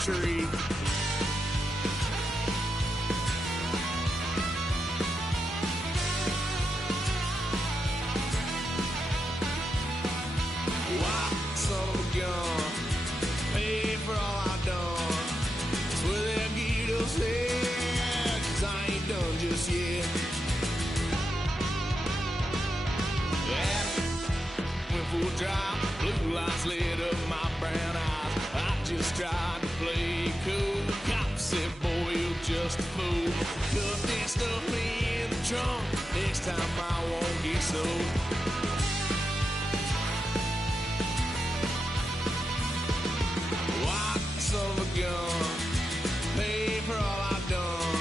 tree. Why, son of a gun, pay for all I've done. Swear they'll get us here, 'cause I ain't done just yet. Yeah, went full drive, blue lights lit up my brown eyes. I just tried to play cool. Cop said, boy, you're just a fool. Cuffed and stuffed me in the trunk. Next time I won't get sold. Why, son of a gun, pay for all I've done.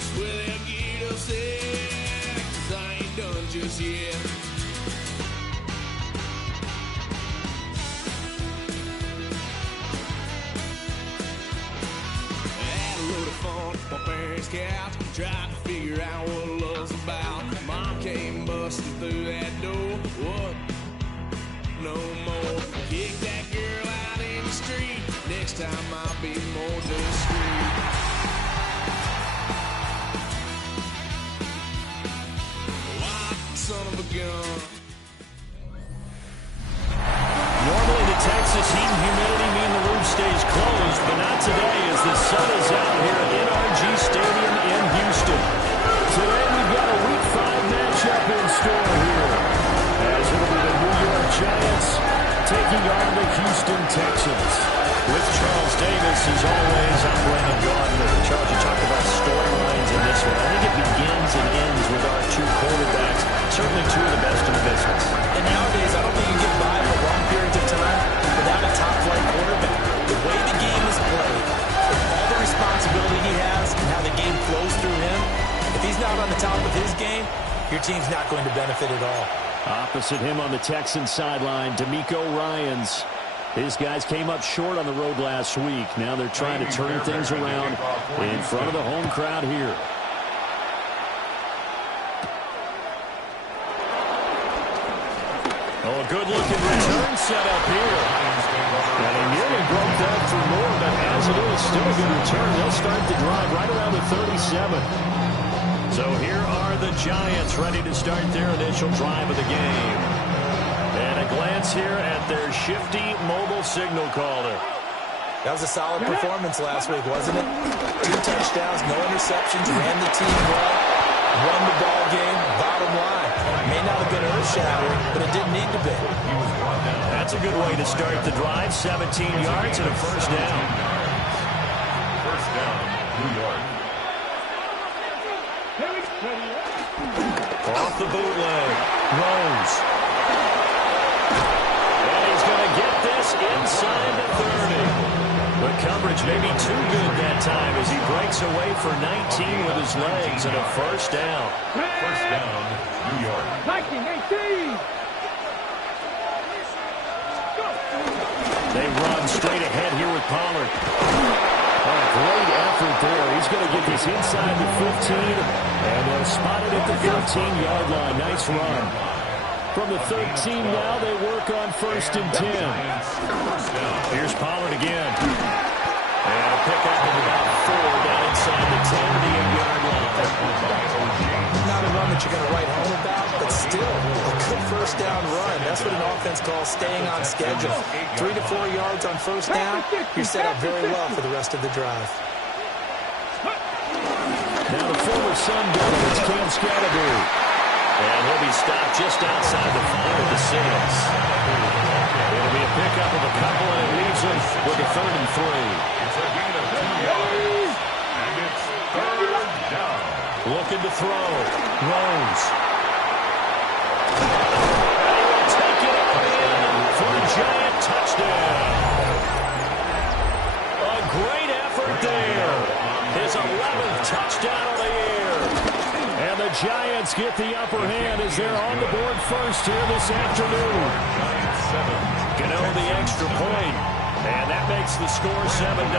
Swear they'll get us there, 'cause I ain't done just yet. Had a load of fun at my parents' couch, tried to figure out what love's about. Mom came busting through that door. What? No more. Kick that girl out in the street. Next time I'll be more discreet. Why, son of a gun? Normally the Texas heat and humidity mean the roof stays closed, but not today as the sun is out here at NRG Stadium in Houston. Today we've got a Week 5 matchup in store here, as it'll be the New York Giants taking on the Houston Texans. With Charles Davis, as always, I'm Brandon Gardner. Charles, you talked about storylines in this one. I think it begins and ends with our two quarterbacks, certainly two of the best in the business. And nowadays, I don't think you can get by for long periods of time without a top-flight quarterback. The way the game is played, with all the responsibility he has and how the game flows through him, if he's not on the top of his game, your team's not going to benefit at all. Opposite him on the Texans sideline, DeMeco Ryans. His guys came up short on the road last week. Now they're trying to turn things around in front of the home crowd here. Oh, a good-looking return set up here. And he nearly broke that for more, but as it is, still a good return. They'll start the drive right around the 37. So here are the Giants ready to start their initial drive of the game. And a glance here at their shifty mobile signal caller. That was a solid performance last week, wasn't it? 2 touchdowns, no interceptions, ran the team well, won the ball game, bottom line. May not have been earth-shattering, but it didn't need to be. That's a good way to start the drive. 17 yards and a first down. First down, New York. Off the bootleg. Rose. And he's going to get this inside the 30. The coverage may be too good that time as he breaks away for 19 with his legs and a first down. First down, New York. 19-18. They run straight ahead here with Pollard. Oh, great effort there. He's going to get this inside the 15, and they'll spot it at the 13-yard line. Nice run. From the 13 now, they work on first and 10. Here's Pollard again. And a pickup of about 4 down inside the 10 to the 8-yard line. Not a run that you're going to write home about, but still a good first down run. That's what an offense calls staying on schedule. 3 to 4 yards on first down, you're set up very well for the rest of the drive. Now the former Sun Devil is Cam Scatterby. And he'll be stopped just outside the 5 of the 6. It'll be a pickup of a couple, and it leaves him with a 3rd and 3. It's a gain of 2 yards, and it's 3rd down. Looking to throw. Rose. And he will take it up in for a giant touchdown. A great effort there. His 11th touchdown of the year. And the Giants get the upper hand as they're on the board first here this afternoon. Gano the extra point, and that makes the score 7-0.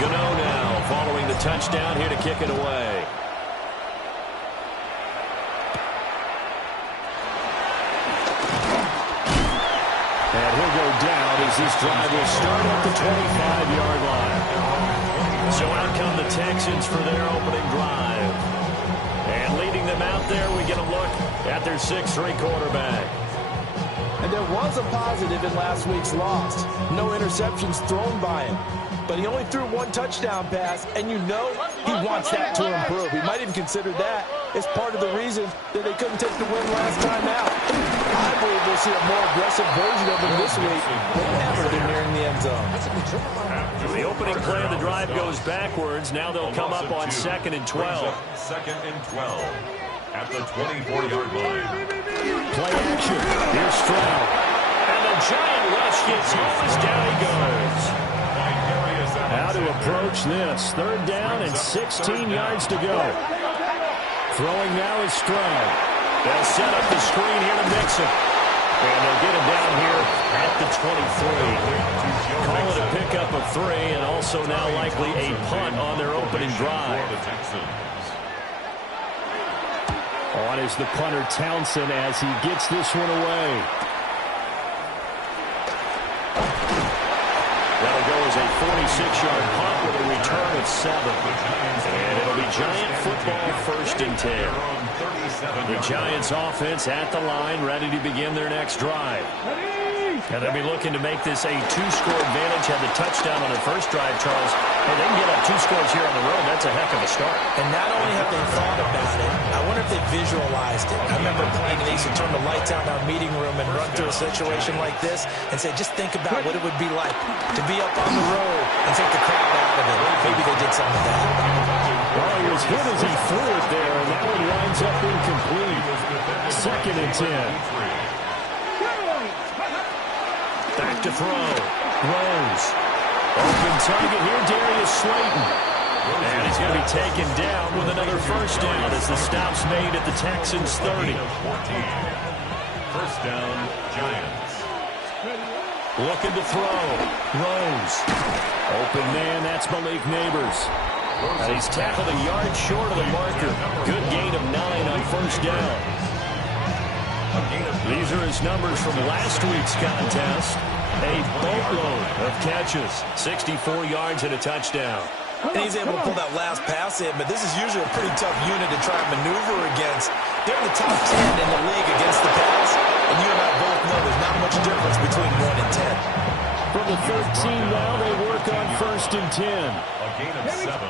Gano now following the touchdown here to kick it away. And he'll go down as this drive will start at the 25-yard line. So out come the Texans for their opening drive. And leading them out there, we get a look at their 6'3" quarterback. And there was a positive in last week's loss. No interceptions thrown by him. But he only threw one touchdown pass, and you know he wants that to improve. He might even consider that as part of the reason that they couldn't take the win last time out. I believe we'll see a more aggressive version of him this week whenever they're nearing the end zone. The opening play of the drive goes backwards. Now they'll come up on 2nd and 12. 2nd and 12 at the 24-yard line. Play action. Here's Stroud. And the giant rush gets home as down he goes. How to approach this. 3rd down and 16 yards to go. Throwing now is Stroud. They'll set up the screen here to Mixon. And they'll get him down here at the 23. Call it a pickup of 3 and also now likely a punt on their opening drive. On is the punter Townsend as he gets this one away. That'll go as a 46-yard punt with a return of 7. And it'll be Giant football 1st and 10. The Giants offense at the line, ready to begin their next drive. And they'll be looking to make this a 2-score advantage. Had the touchdown on their first drive, Charles. And they can get up 2 scores here on the road. That's a heck of a start. And not only have they thought about it, I wonder if they visualized it. I remember playing, they used to turn the lights out in our meeting room and run through a situation like this and say, just think about what it would be like to be up on the road and take the crowd out of it. Maybe they did some of that. Well, he was hit as he threw it there, and that one winds up incomplete. 2nd and 10. Back to throw. Rose. Open target here, Darius Slayton. And he's going to be taken down with another 1st down as the stop's made at the Texans' 30. 1st down, Giants. Looking to throw. Rose. Open man, that's Malik Neighbors. And he's tackled a yard short of the marker. Good gain of 9 on 1st down. These are his numbers from last week's contest. A boatload of catches, 64 yards and a touchdown. And he's able to pull that last pass in, but this is usually a pretty tough unit to try and maneuver against. They're in the top 10 in the league against the pass, and you and I both know there's not much difference between 1 and 10. From the 13 now, they work on 1st and 10. A gain of 7.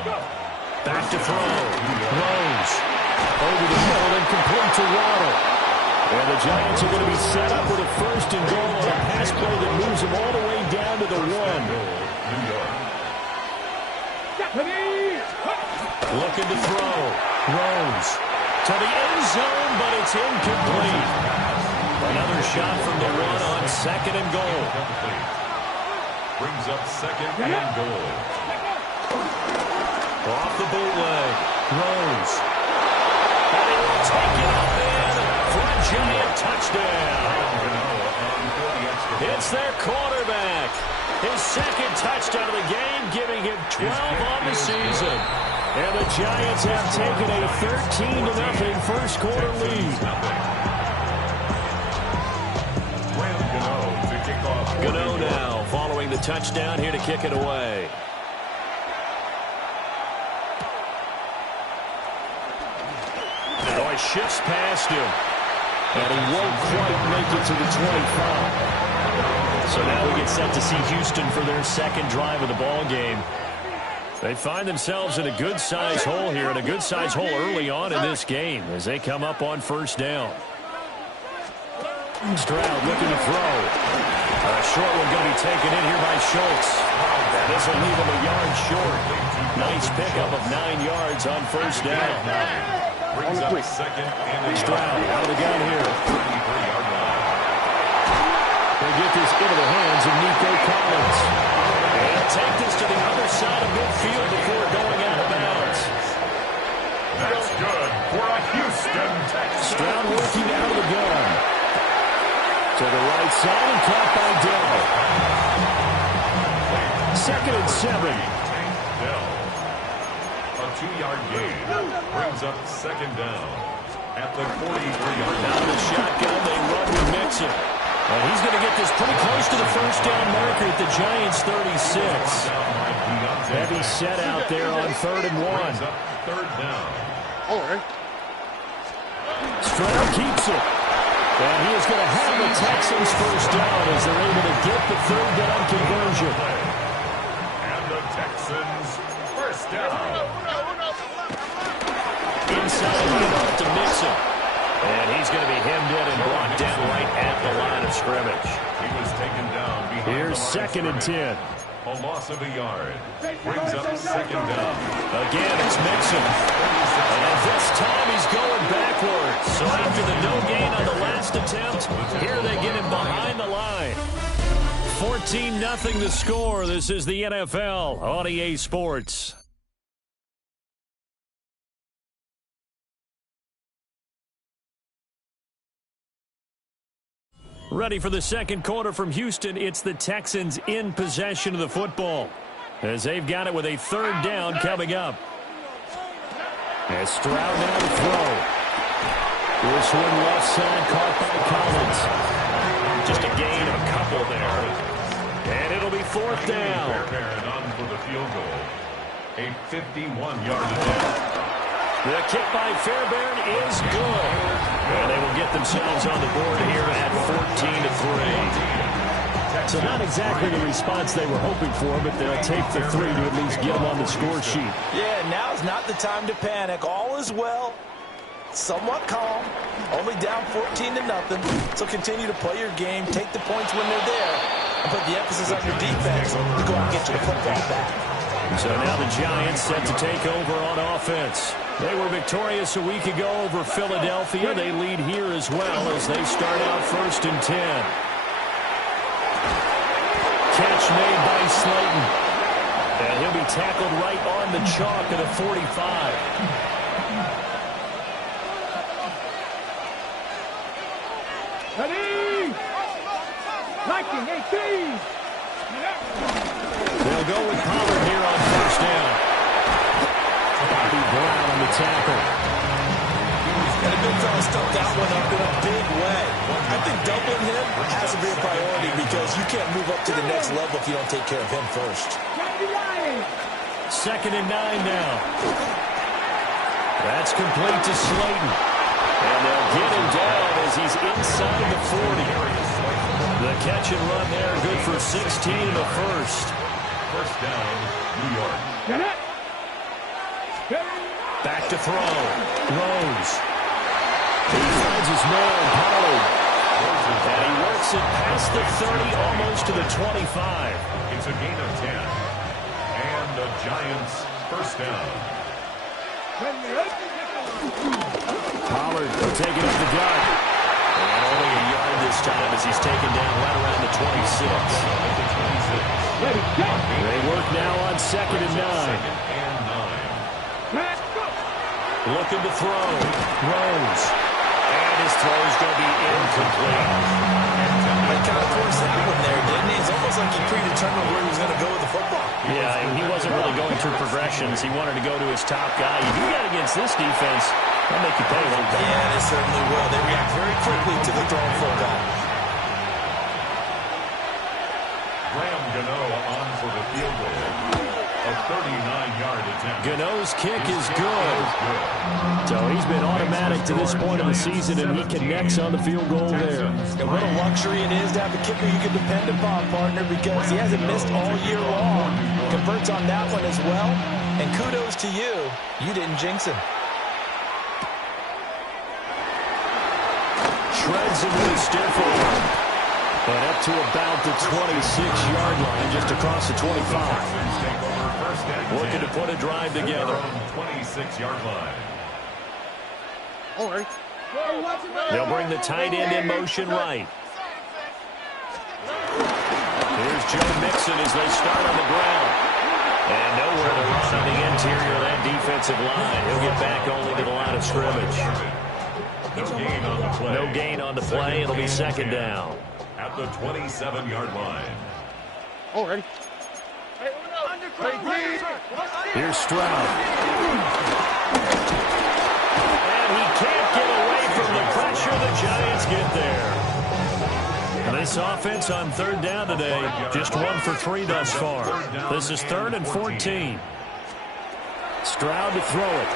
Back to throw. Rose. Over the middle and complete to Waddle. And the Giants are going to be set up with a 1st and goal on a pass play that moves them all the way down to the 1. New York. Looking to throw. Rose. To the end zone, but it's incomplete. Another shot from the run on 2nd and goal. Brings up 2nd and goal. Off the bootleg. Rose. And he will take it up in for a giant touchdown. It's their quarterback. His 2nd touchdown of the game, giving him 12 on the season. And the Giants have taken a 13-0 first quarter lead. Gano now following the touchdown here to kick it away. Boy shifts past him. And he won't quite make it to the 25. So now we get set to see Houston for their 2nd drive of the ball game. They find themselves in a good-sized hole here, and a good-sized hole early on in this game as they come up on 1st down. Stroud looking to throw. A short one going to be taken in here by Schultz. And this will leave him a yard short. Nice pickup of 9 yards on 1st down. Brings up 2nd and Stroud out of the gun here. They get this into the hands of Nico Collins. And take this to the other side of midfield before going out of bounds. That's good for a Houston Texans. Stroud working out of the gun. To the right side and caught by Dell. 2nd and 7. Dell. A 2-yard gain brings up 2nd down at the 43-yard line. Out of the shotgun, they run with Mixon. And he's going to get this pretty close to the first down marker at the Giants' 36. Heavy set out there on 3rd and 1. Third down. All right. Stroud keeps it. And he is going to have the Texans first down as they're able to get the 3rd down conversion. And the Texans first down. Inside handoff to Mixon. And he's going to be hemmed in and brought down right at the line of scrimmage. He was taken down behind. Here's 2nd and 10. A loss of a yard. Brings up 2nd down. Again, it's Mixon. And this time he's going backwards. So after the no gain on the last attempt, here they get him behind the line. 14-0 the score. This is the NFL on EA Sports. Ready for the second quarter from Houston. It's the Texans in possession of the football as they've got it with a 3rd down coming up. As Stroud now to throw. This one left side caught by Collins. Just a gain of a couple there. And it'll be 4th down. Fairbairn on for the field goal. A 51-yard attempt. The kick by Fairbairn is good. And they will get themselves on the board here at 14-3. So not exactly the response they were hoping for, but they'll take the 3 to at least get them on the score sheet. Yeah, now's not the time to panic. All is well. Somewhat calm. Only down 14-0. So continue to play your game, take the points when they're there, and put the emphasis on your defense to go out and get your football back. So now the Giants set to take over on offense. They were victorious a week ago over Philadelphia. They lead here as well as they start out 1st and 10. Catch made by Slayton. And he'll be tackled right on the chalk of the 45. Ready? Liking 18. They'll go with Pollard here on 1st down. Bobby Brown on the tackle. And the big fella stuck that one up in a big way. I think doubling him has to be a priority because you can't move up to the next level if you don't take care of him first. 2nd and 9 now. That's complete to Slayton. And they'll get him down as he's inside the 40. The catch and run there, good for 16 in the first. First down, New York. Back to throw. Throws. He finds his man, Pollard. And he works it past the 30, almost to the 25. It's a gain of 10. And the Giants first down. Pollard taking up the gut. And only a yard this time as he's taken down right around the 26. They work now on 2nd and 9. Looking to throw. Throws. And his throw's going to be incomplete. They kind of forced that one there, didn't he? It's almost like he predetermined where he was going to go with the football. Yeah, and he wasn't really going through progressions. He wanted to go to his top guy. You do that against this defense, they'll make you pay a little bit. Yeah, they certainly will. They react very quickly to the throwing fullback. Graham Gano on for the field goal. A 39-yard attempt. Gano's kick is good. So he's been automatic to this point of the season, and he connects on the field goal there. And what a luxury it is to have a kicker you can depend upon, partner, because he hasn't missed all year long. Converts on that one as well. And kudos to you. You didn't jinx him. Shreds him with a stiff arm. And up to about the 26-yard line, just across the 25. Looking to put a drive together. 26-yard line. All right. They'll bring the tight end in motion right. Here's Joe Mixon as they start on the ground. And nowhere to run on the interior of that defensive line. He'll get back only to the line of scrimmage. No gain on the play. No gain on the play. It'll be 2nd down. At the 27-yard line. All right. Here's Stroud. And he can't get away from the pressure. The Giants get there. And This offense on third down today, just 1 for 3 thus far. This is 3rd and 14. Stroud to throw it.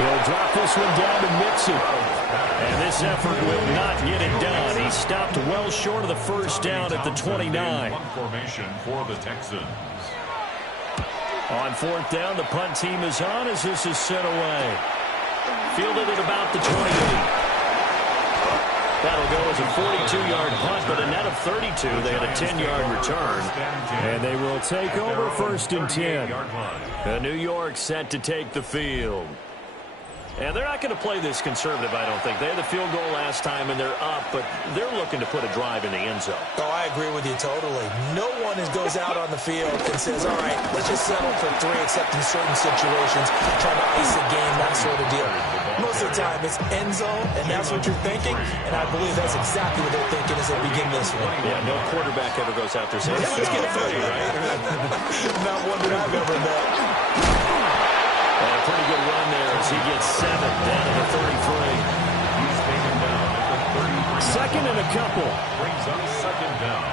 He'll drop this one down to Mixon. And this effort will not get it done. He stopped well short of the first down at the 29. Formation for the Texans. On 4th down, the punt team is on as this is sent away. Fielded at about the 28. That'll go as a 42-yard punt, but a net of 32. They had a 10-yard return. And they will take over 1st and 10. New York set to take the field. And they're not going to play this conservative, I don't think. They had the field goal last time, and they're up, but they're looking to put a drive in the end zone. Oh, I agree with you totally. No one goes out on the field and says, all right, let's just settle for 3, except in certain situations, trying to ice a game, that sort of deal. Most of the time, it's end zone, and that's what you're thinking, and I believe that's exactly what they're thinking as they begin this one. Yeah, no quarterback ever goes out there saying, hey, let's get a 30, right? Not one that I've ever met. And a pretty good run there as he gets 7 down to the 33. He's taken down at the 33. 2nd and a couple. Brings up 2nd down.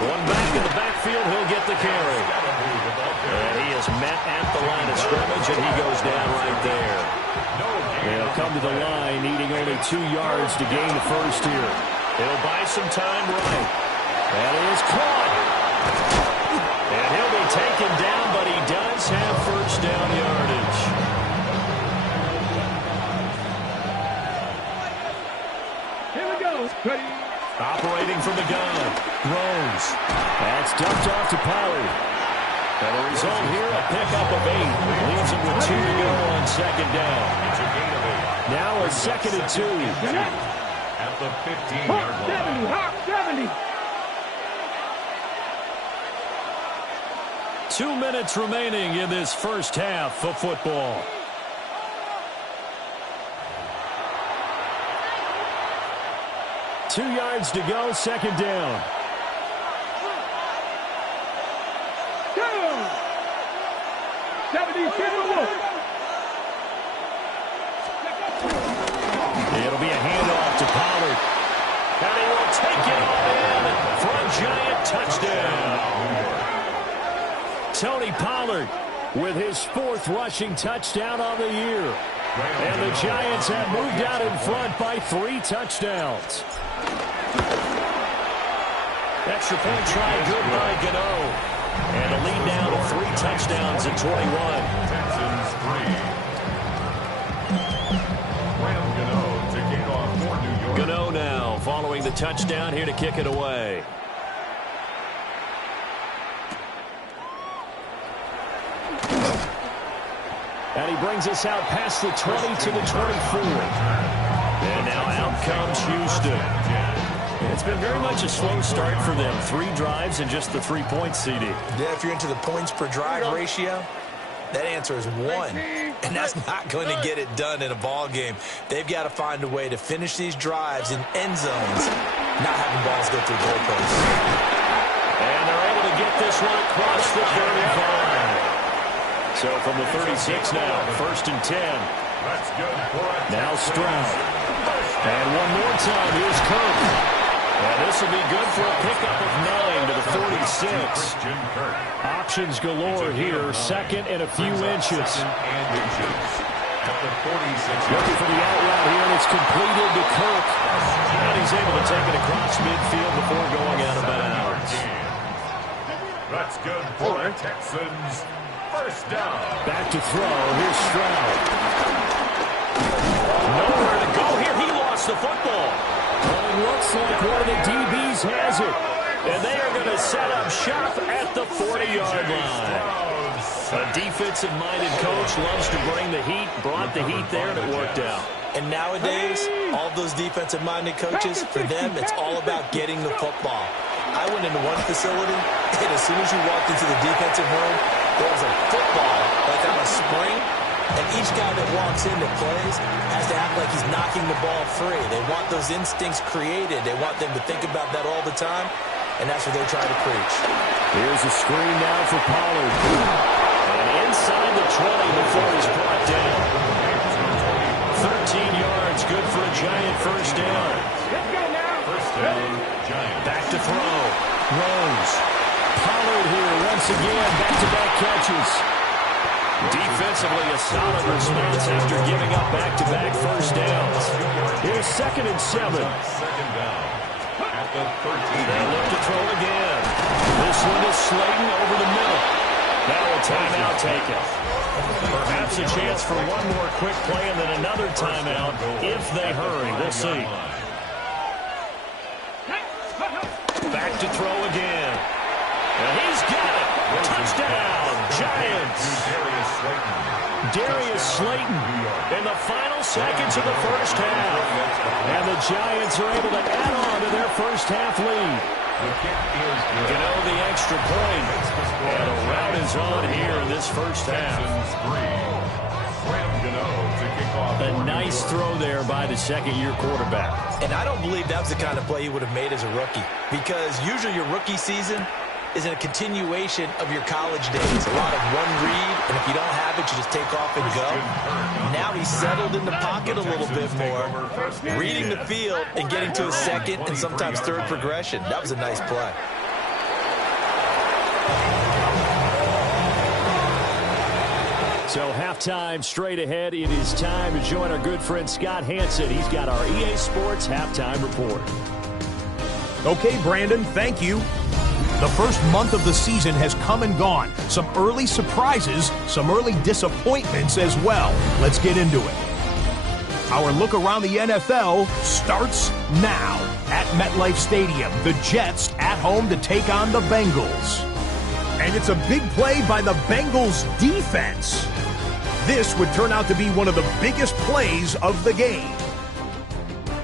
One back in the backfield, he'll get the carry. And he is met at the line of scrimmage, and he goes down right there. They'll come to the line, needing only 2 yards to gain the first here. He'll buy some time right. That is caught. And he'll be taken down, but he does have first down yardage. Here we go. Ready. Operating from the gun. Rose. That's dumped off to Pollard. And the result here, a pickup of 8. Leaves him with 2 to go on 2nd down. Now a 2nd and 2. At the 15-yard line. Hawk 70. 2 minutes remaining in this first half of football. Two yards to go, 2nd down. It'll be a handoff to Pollard. And he will take it all in for a giant touchdown. Tony Pollard with his 4th rushing touchdown on the year. And the Giants have moved out in front by 3 touchdowns. Extra point try good by Gano. And a lead now to 3 touchdowns at 21. Texans 3. Graham Gano to kick off for New York. Gano now following the touchdown here to kick it away. And he brings us out past the 20 to the 24. And now out comes Houston. It's been very much a slow start for them. 3 drives and just the 3 points, CD. Yeah, if you're into the points per drive ratio, that answer is 1. And that's not going to get it done in a ball game. They've got to find a way to finish these drives in end zones, not having balls go through goalposts. And they're able to get this one across the 35. So from the 36 now, 1st and 10. That's good for a Now Stroud. And one more time, here's Kirk. And this will be good for a pickup of 9 to the 46. Options galore here, 2nd and a few inches. Looking for the out route here, and it's completed to Kirk. And he's able to take it across midfield before going out of bounds. That's good for the Texans. First down. Back to throw. Here's Stroud. Nowhere to go here. He lost the football. Well, it looks like one of the DBs has it. And they are going to set up shop at the 40-yard line. A defensive-minded coach loves to bring the heat, brought the heat there, and it worked out. And nowadays, all those defensive-minded coaches, for them, it's all about getting the football. I went into one facility, and as soon as you walked into the defensive room, there was a football like on a spring, and each guy that walks in that plays has to act like he's knocking the ball free. They want those instincts created. They want them to think about that all the time, and that's what they're trying to preach. Here's a screen now for Pollard. And inside the 20 before he's brought down. Giant first down. Let's go now. First down, Giants. Back to throw. Rose. Pollard here once again. Back-to-back catches. Defensively, a solid response after giving up back-to-back first downs. Here's 2nd and 7. Second down at the 13. They look to throw again. This one is Slayton over the middle. Now a timeout taken. Perhaps a chance for one more quick play and then another timeout if they hurry. We'll see. Back to throw again. And he's got it. Touchdown, Giants. Darius Slayton in the final seconds of the first half. And the Giants are able to add on to their first half lead. Gano the extra point. And a rout is on here in this first half. A nice throw there by the second-year quarterback. And I don't believe that was the kind of play he would have made as a rookie, because usually your rookie season is a continuation of your college days. A lot of one read, and if you don't have it, you just take off and go. Now he's settled in the pocket a little bit more, reading the field and getting to his second and sometimes third progression. That was a nice play. So halftime straight ahead. It is time to join our good friend Scott Hansen. He's got our EA Sports halftime report. Okay, Brandon, thank you. The first month of the season has come and gone. Some early surprises, some early disappointments as well. Let's get into it. Our look around the NFL starts now. At MetLife Stadium, the Jets at home to take on the Bengals. And it's a big play by the Bengals defense. This would turn out to be one of the biggest plays of the game.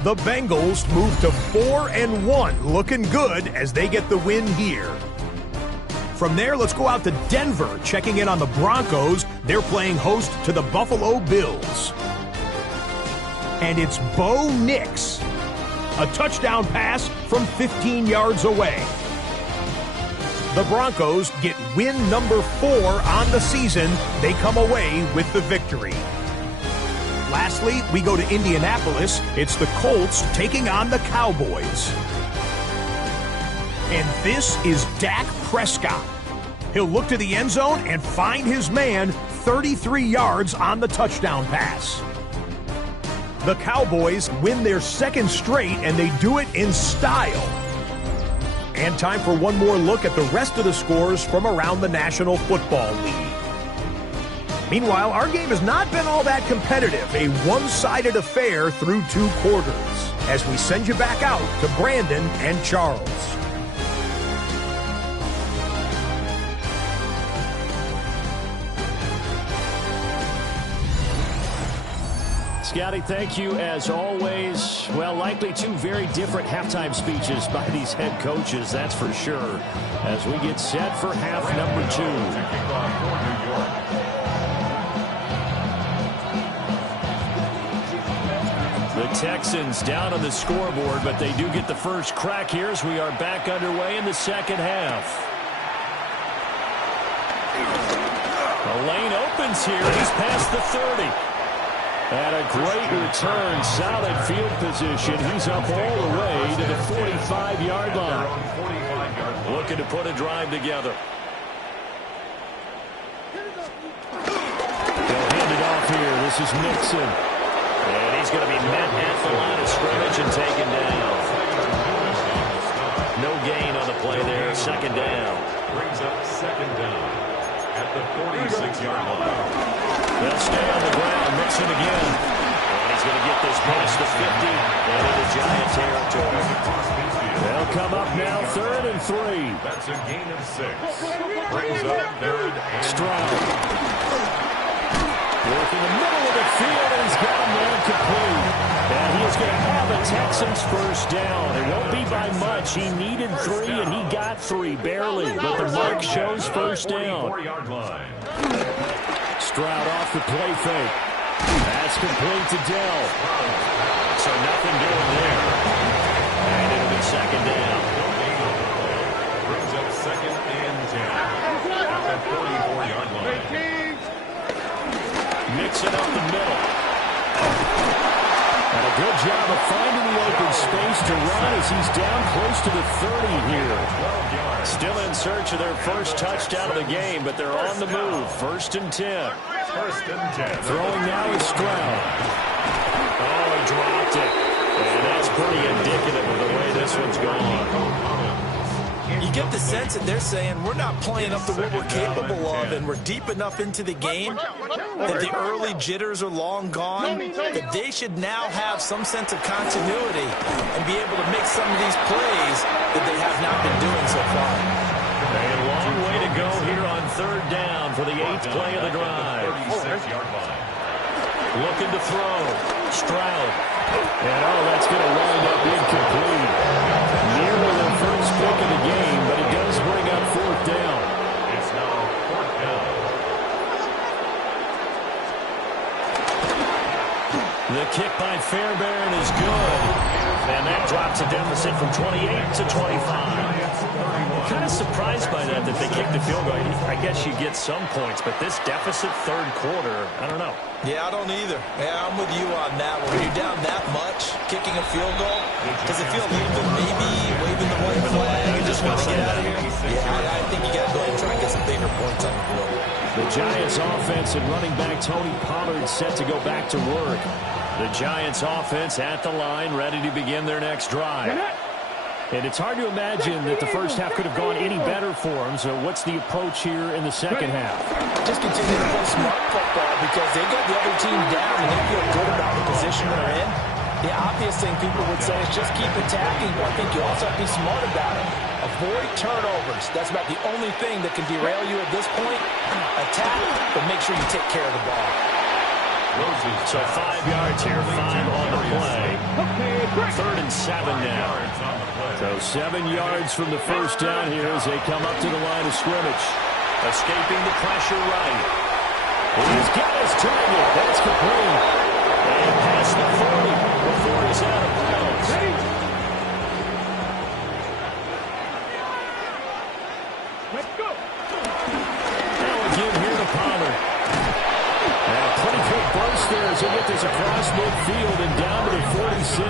The Bengals move to 4-1, looking good as they get the win here. From there, let's go out to Denver, checking in on the Broncos. They're playing host to the Buffalo Bills. And it's Bo Nix. A touchdown pass from 15 yards away. The Broncos get win number 4 on the season. They come away with the victory. Lastly, we go to Indianapolis. It's the Colts taking on the Cowboys. And this is Dak Prescott. He'll look to the end zone and find his man 33 yards on the touchdown pass. The Cowboys win their second straight, and they do it in style. And time for one more look at the rest of the scores from around the National Football League. Meanwhile, our game has not been all that competitive, a one-sided affair through 2 quarters, as we send you back out to Brandon and Charles. Scotty, thank you as always. Well, likely 2 very different halftime speeches by these head coaches, that's for sure, as we get set for half number 2. The Texans down on the scoreboard, but they do get the first crack here as we are back underway in the second half. The lane opens here. He's past the 30. And a great return, solid field position. He's up all the way to the 45-yard line. Looking to put a drive together. They'll hand it off here. This is Mixon. And he's going to be met at the line of scrimmage and taken down. No gain on the play there. Second down. Brings up second down at the 46-yard line. They'll stay on the ground. Mixon again. And he's going to get this past the 50 and into Giant territory. They'll come up now 3rd and 3. That's a gain of 6. Brings up 3rd and Stroud. Work in the middle of the field, and he's got a man complete. And he is going to have the Texans first down. It won't be by much. He needed 3, and he got 3, barely. But the mark shows first down. 44-yard line. Stroud off the play fake. That's complete to Dell. So nothing doing there. And it'll be second down. Brings up 2nd and 10 at the 44-yard line. Mixing up the middle. And a good good job of finding the open space to run as he's down close to the 30 here. Still in search of their first touchdown of the game, but they're on the move. 1st and 10. Throwing now is Stroud. Oh, he dropped it. And that's pretty indicative of the way this one's gone. You get the sense that they're saying we're not playing up to what we're capable of, and we're deep enough into the game that the early jitters are long gone, that they should now have some sense of continuity and be able to make some of these plays that they have not been doing so far. A long way to go here on 3rd down for the 8th play of the drive. Looking to throw. Stroud. And that's going to wind up incomplete. Nearly the first pick of the game, but it does bring up 4th down. It's now 4th down. The kick by Fairbairn is good. And that drops a deficit from 28 to 25. I'm kind of surprised by that they kicked the field goal. I guess you get some points, but this deficit 3rd quarter, I don't know. Yeah, I don't either. Yeah, I'm with you on that one. When you're down that much, kicking a field goal, does it feel a little bit maybe waving the white flag and just want to get out of here? Yeah, I think you got to go ahead and try and get some bigger points on the board. The Giants offense and running back Tony Pollard set to go back to work. The Giants offense at the line, ready to begin their next drive. And it's hard to imagine that the first half could have gone any better for them. So what's the approach here in the second half? Just continue to play smart football because they got the other team down and they feel good about the position they're in. The obvious thing people would say is just keep attacking, but I think you also have to be smart about it. Avoid turnovers. That's about the only thing that can derail you at this point. Attack, but make sure you take care of the ball. So 5 yards here, 5 on the play. 3rd and 7 now. So 7 yards from the first down here as they come up to the line of scrimmage. Escaping the pressure right. He's got his target. That's complete. And past the 40 before he's out of bounds. Let's go. Now again here to Pollard. And a pretty quick burst there as they get this across midfield and down to the 46.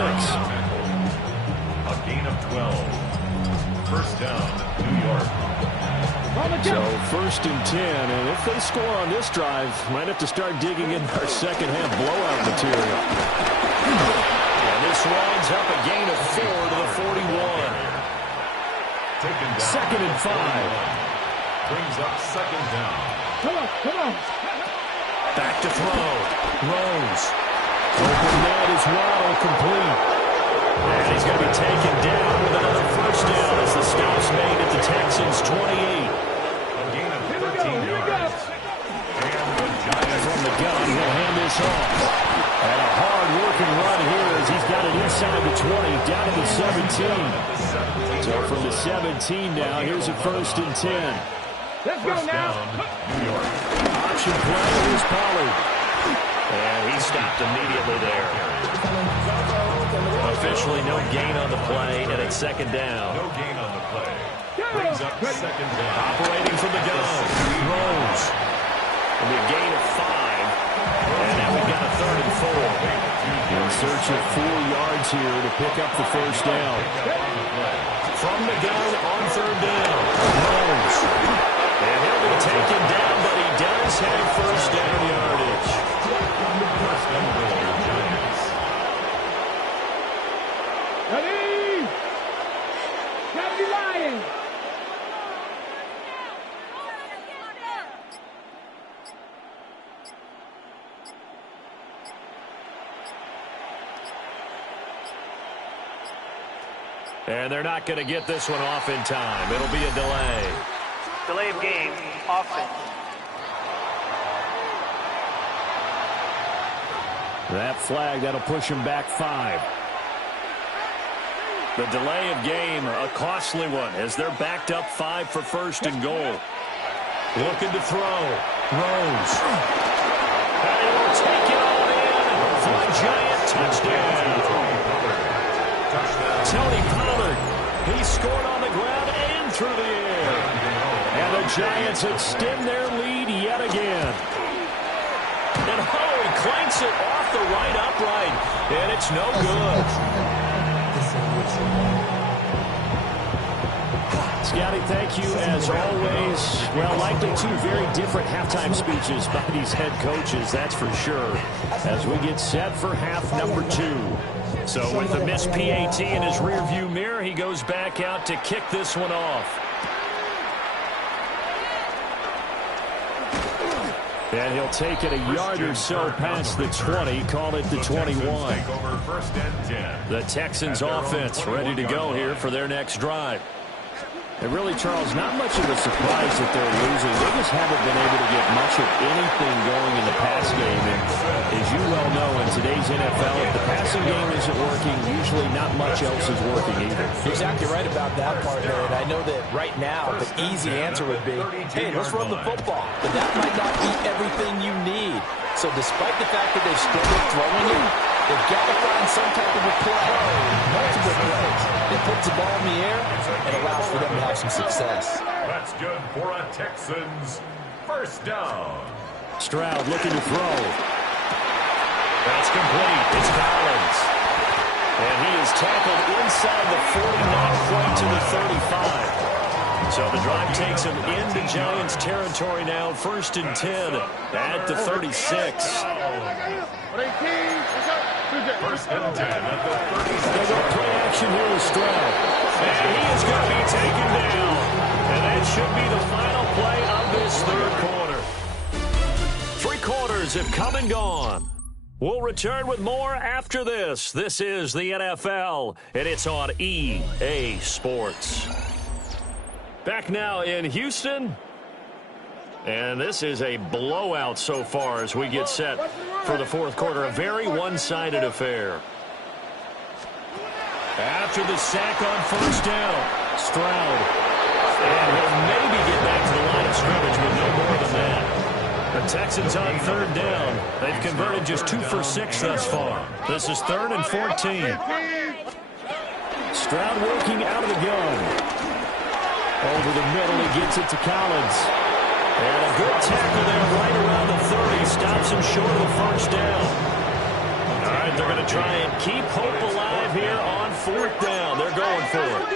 A gain of 12. 1st down, New York. So 1st and 10, and if they score on this drive, might have to start digging in our second half blowout material. And this winds up a gain of 4 to the 41. 2nd and 5. Brings up 2nd down. Come on. Back to throw. Rose. Open net is Waddle complete. And he's going to be taken down with another first down as the stop's made at the Texans' 28. A gain of 13 yards. And the Giants From the gun, he'll hand this off. And a hard-working run here as he's got it inside the 20, down to the 17. So from the 17 now, here's a 1st and 10. Let's go now. New York. Option play, here's Pollard. And he stopped immediately there. Officially no gain on the play, and it's 2nd down. No gain on the play. Brings up 2nd down. Operating from the gun. Rose. It'll be a gain of 5. And now we've got a 3rd and 4. In search of 4 yards here to pick up the first down. From the gun on 3rd down. Rose. And he'll be taken down, but he does have first down yardage. First down for the Giants. Ready? Gotta be lying. And they're not going to get this one off in time. It'll be a delay. Delay of game, offense. That flag, that'll push him back 5. The delay of game, a costly one, as they're backed up 5 for 1st and goal. Looking to throw. Rose. And he will take it all in for a giant touchdown. Tony Pollard. He scored on the ground and through the air. And the Giants extend their lead yet again. And he deflates it off the right upright, and it's no good. Scotty, thank you as always. Well, likely two very different halftime speeches by these head coaches, that's for sure, as we get set for half number 2. So with the missed PAT in his rearview mirror, he goes back out to kick this one off. And he'll take it a yard or so past the 20, call it the 21. The Texans offense ready to go here for their next drive. And really, Charles, not much of a surprise that they're losing. They just haven't been able to get much of anything going in the pass game. And as you well know, in today's NFL, if the passing game isn't working, usually not much else is working either. You're exactly right about that part, and I know that right now the easy answer would be, hey, let's run the football. But that might not be everything you need. So despite the fact that they've struggled throwing it, they've got to find some type of a play, multiple plays. It puts the ball in the air and allows for them to have some success. That's good for a Texans first down. Stroud looking to throw. That's complete. It's Collins. And he is tackled inside the 40, not quite to the 35. So the drive takes him into Giants territory now, 1st and 10 at the 36. First and 10 at the 36. They go play action here with Stroud. And he is going to be taken down. And that should be the final play of this third quarter. 3 quarters have come and gone. We'll return with more after this. This is the NFL, and it's on EA Sports. Back now in Houston. And this is a blowout so far as we get set for the fourth quarter. A very one-sided affair. After the sack on first down, Stroud. And he'll maybe get back to the line of scrimmage, but no more than that. The Texans on third down. They've converted just 2 for 6 thus far. This is 3rd and 14. Stroud working out of the gun. Over the middle, he gets it to Collins. And a good tackle there right around the 30. Stops him short of the first down. All right, they're going to try and keep hope alive here on 4th down. They're going for it.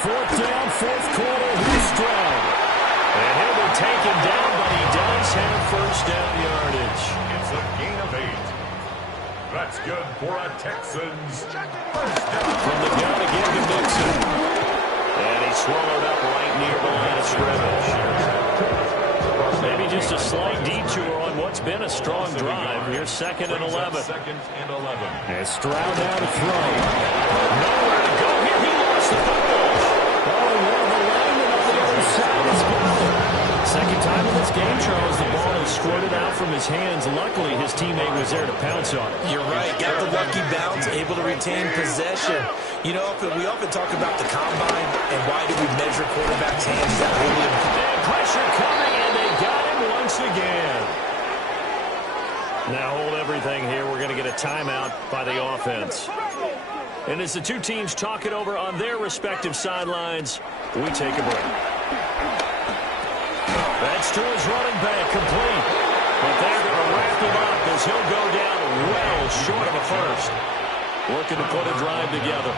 Fourth down, 4th quarter. Here's Stroud. And he'll be taken down, but he does have first down yardage. It's a gain of 8. That's good for a Texans first down. From the gun again to Mixon. And he's swallowed up right near the line of scrimmage. Maybe just a slight detour on what's been a strong drive. Here's 2nd and 11. 2nd and 11. And Stroud now to throw. Nowhere to go here. He lost the football. Oh, well, the lineman on the other side is gone. Second time in this game, Charles, the ball is squirted out from his hands. Luckily, his teammate was there to pounce on it. You're right. Got the lucky bounce, able to retain possession. You know, we often talk about the combine and why do we measure quarterbacks' hands that early. And pressure coming, and they got him once again. Now hold everything here. We're going to get a timeout by the offense. And as the two teams talk it over on their respective sidelines, we take a break. That's to his running back, complete. But they're going to wrap him up as he'll go down well short of a first. Looking to put a drive together.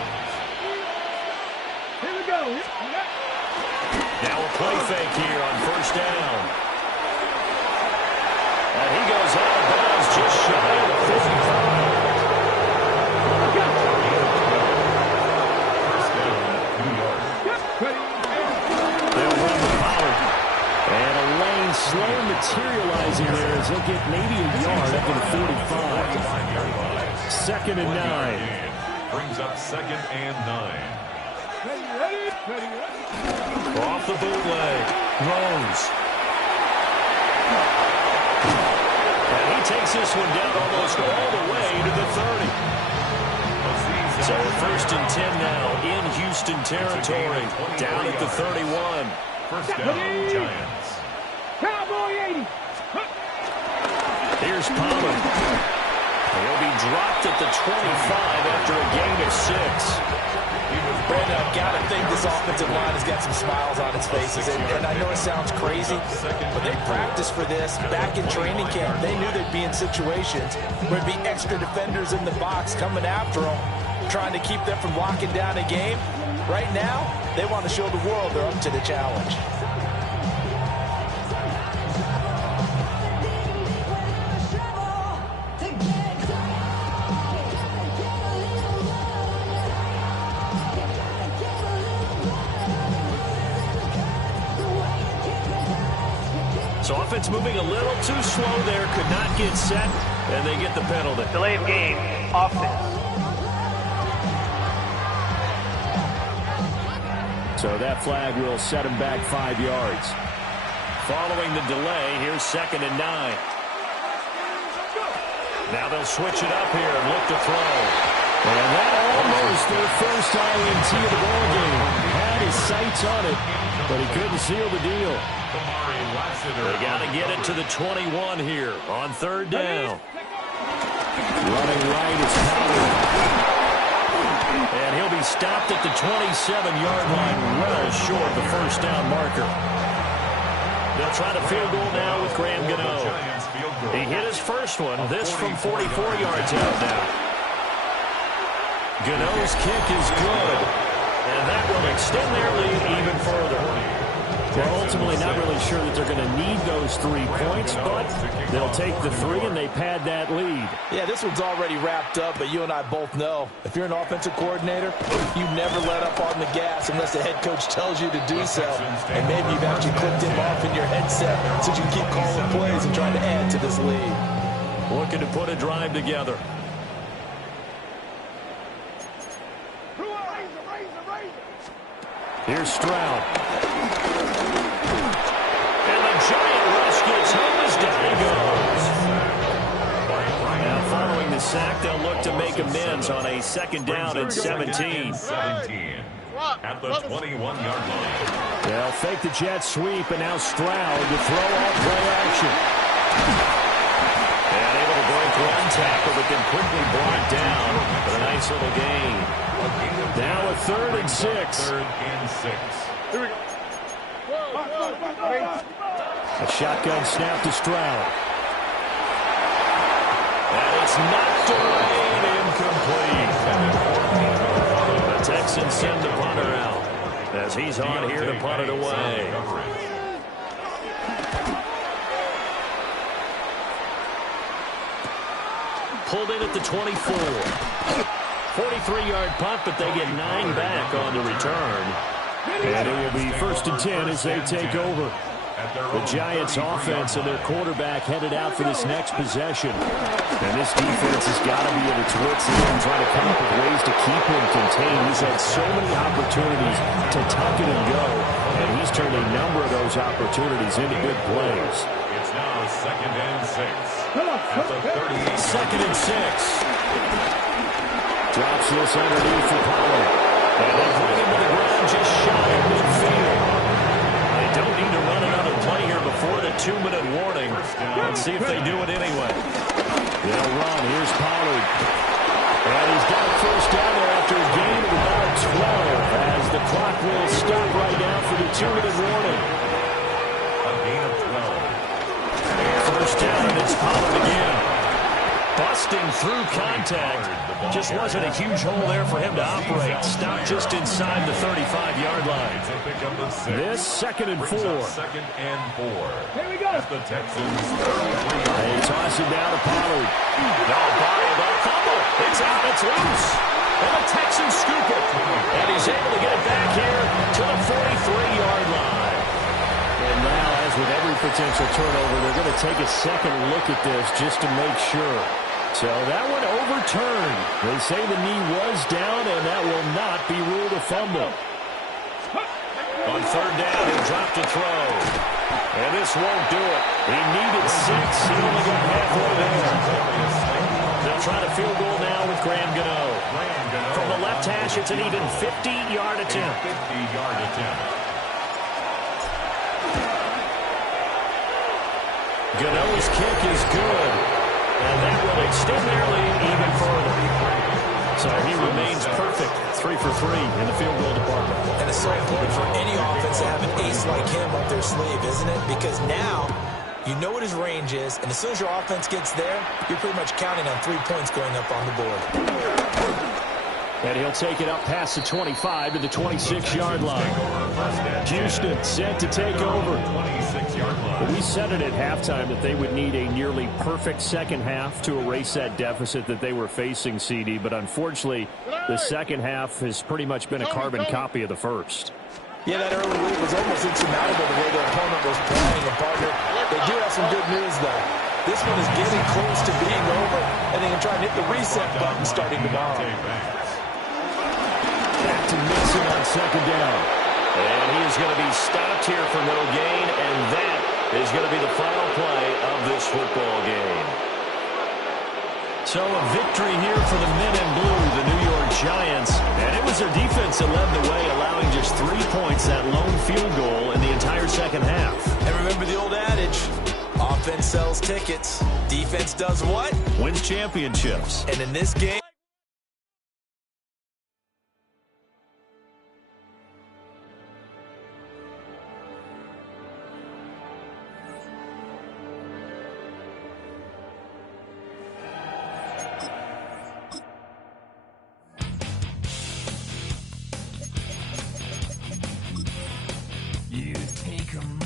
Here we go. Now a play fake here on first down. And he goes out of bounds just shy of the 55. First down, 2 yards. They'll run the Pollard. And a lane slow materializing there as he'll get maybe a yard up to the 45. 2nd and 9. Brings up 2nd and 9. Off the bootleg. Rose. And he takes this one down almost all the way to the 30. So 1st and 10 now in Houston territory. Down at the 31. First down, Giants. Cowboy 80. Here's Pollard. He'll be dropped at the 25 after a gain of 6. He was Brandon, I've got to think this offensive line has got some smiles on its faces. And I know it sounds crazy, but they practiced for this back in training camp. They knew they'd be in situations where there'd be extra defenders in the box coming after them, trying to keep them from locking down a game. Right now, they want to show the world they're up to the challenge. So offense moving a little too slow there, could not get set, and they get the penalty. Delay of game, offense. So that flag will set him back 5 yards. Following the delay, here's 2nd and 9. Now they'll switch it up here and look to throw. And that almost their first INT of the ball game. Had his sights on it, but he couldn't seal the deal. They got to get it to the 21 here on 3rd down. Running right is Pollard. And he'll be stopped at the 27-yard line, well short the first down marker. They'll try to field goal now with Graham Gano. He hit his first one, this from 44 yards out now. Gano's kick is good, and that will extend their lead even further. Well, ultimately not really sure that they're going to need those 3 points, but they'll take the 3 and they pad that lead. Yeah, this one's already wrapped up, but you and I both know if you're an offensive coordinator, you never let up on the gas unless the head coach tells you to do so. And maybe you've actually clicked him off in your headset so you can keep calling plays and trying to add to this lead. Looking to put a drive together. Here's Stroud. And the giant rush gets home as down he goes. Now following the sack, they'll look to make amends on a 2nd down and 17. At the 21-yard line. They'll fake the jet sweep, and now Stroud to throw off play action. And able to break one tackle, but then quickly brought down. But a nice little gain. Now a 3rd and 6. 3rd and 6. Here we go. A shotgun snap to Stroud. And it's knocked away and incomplete. The Texans send the punter out as he's on here to punt it away. Pulled in at the 24. 43-yard punt, but they get 9 back on the return. And it will be 1st and 10 as they take over. The Giants offense and their quarterback headed out for this next possession. And this defense has got to be at its wits' end, trying to come up with ways to keep him contained. He's had so many opportunities to tuck it and go, and he's turned a number of those opportunities into big plays. It's now 2nd and 6. At the 38. 2nd and 6. Drops this underneath for Pollard. And they bring him to the ground just shy of midfield. They don't need to run another play here before the 2-minute warning. Let's see if they do it anyway. They'll run. Here's Pollard. And he's got a first down there after a gain of about 12 as the clock will stop right now for the 2-minute warning. A gain of 12. First down, and it's Pollard again. Busting through contact. Just wasn't a huge hole there for him to operate. Stopped just inside the 35-yard line. This 2nd and 4. 2nd and 4. Here we go. As the Texans They toss it down to Pollard. No, Pollard, fumble. It's out. It's loose. And the Texans scoop it. And he's able to get it back here to the 43-yard line. And now, as with every potential turnover, they're going to take a second look at this just to make sure. So that one overturned. They say the knee was down, and that will not be ruled a fumble. On 3rd down, he'll drop to throw. And this won't do it. He needed 6. He only got halfway there. They'll try to field goal now with Graham Gano. From the left hash, it's an even 50-yard attempt. 50-yard attempt. Gano's kick is good. And that will extend their lead even further. So he remains perfect. terrific. 3 for 3 in the field goal department. And it's so important for any offense to have an ace like him up their sleeve, isn't it? Because now you know what his range is, and as soon as your offense gets there, you're pretty much counting on 3 points going up on the board. And he'll take it up past the 25 to the 26-yard line. Houston set to take over. We said it at halftime that they would need a nearly perfect second half to erase that deficit that they were facing, CD. But unfortunately, the second half has pretty much been a carbon copy of the first. Yeah, that early lead was almost insurmountable the way their opponent was playing. And partner, they do have some good news, though. This one is getting close to being over, and they can try and hit the reset button starting tomorrow. Back to Mixon on second down. And he is going to be stopped here for no gain, and that is going to be the final play of this football game. So a victory here for the men in blue, the New York Giants. And it was their defense that led the way, allowing just 3 points, that lone field goal in the entire second half. And remember the old adage, offense sells tickets. Defense does what? Wins championships. And in this game, You take a